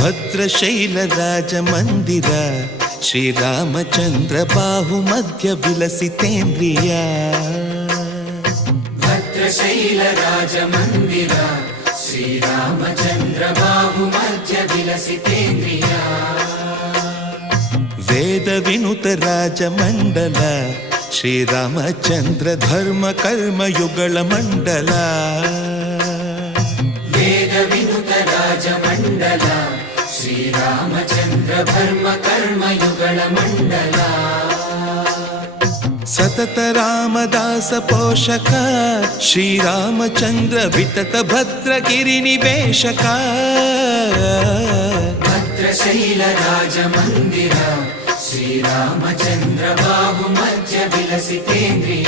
ಭದ್ರಶೈಲ ರಾಜ ಮಂದಿರ ಶ್ರೀರಾಮಚಂದ್ರ ಬಾಹುಮಧ್ಯ ವಿಲಸಿತೇಂದ್ರಿಯ. ಭದ್ರಶೈಲ ರಾಜ ಮಂದಿರ ಶ್ರೀರಾಮಚಂದ್ರ ಬಾಹುಮಧ್ಯ ವಿಲಸಿತೇಂದ್ರಿಯ. ವೇದ ವಿನುತ ರಾಜ ಮಂಡಲ ಶ್ರೀರಾಮಚಂದ್ರ ಧರ್ಮ ಕರ್ಮಯುಗಳ ಮಂಡಲ. ವೇದ ವಿನುತ ರಾಜ ಮಂಡಲ ಶ್ರೀರಾಮಚಂದ್ರ ಧರ್ಮ ಕರ್ಮಯುಗಳ ಮಂಡಲ. ಸತತ ರಾಮದಾಸ ಪೋಷಕ ಶ್ರೀರಾಮಚಂದ್ರ ವಿತತ ಭದ್ರಗಿರಿ ನಿವೇಶಕ. ಭದ್ರಶೈಲ ರಾಜ ಮಂದಿರ ಶ್ರೀರಾಮಚಂದ್ರ ಬಾಹುಮಧ್ಯ ವಿಲಸಿತೇಂದ್ರಿಯ.